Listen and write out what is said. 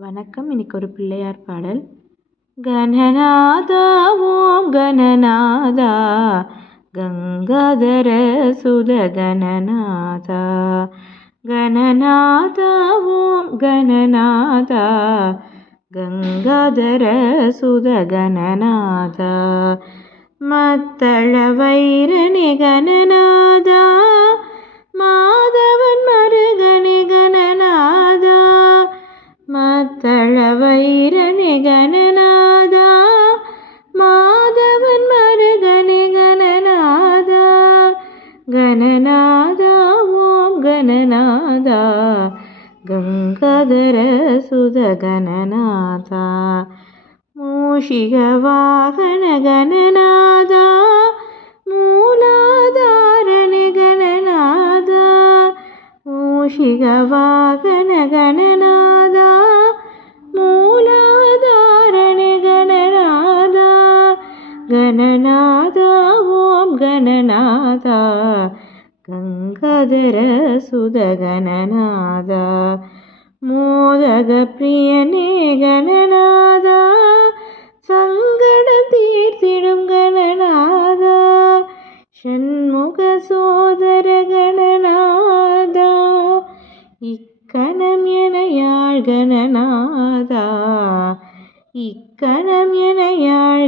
வணக்கம். இன்னைக்கு ஒரு பிள்ளையார் பாடல். கணநாதா ஓம் கணநாதா கங்காதர சுத கணநாதா கணநாதா ஓம் கணநாதா கங்காதர சுத கணநாதா மத்தள வைரணி கணநாதா வைரணி கணநாதா மாதவன் மருகனி கணநாதா கணநாதா ஓம் கணநாதா கங்காதர சுத கணநாதா மூஷிக வாகன கணநாதா மூலாதாரணி கணநாதா மூஷிக வாகன கணநாதா கணநாதா ஓம் கணநாதா கங்காதர சுத கணநாதா மோதக பிரியனே கணநாதா சங்கடம் தீர்த்திடும் கணநாதா சண்முக சோதர கணநாதா இக்கணம் என யாழ் கணநாதா இக்கணம் என யாழ்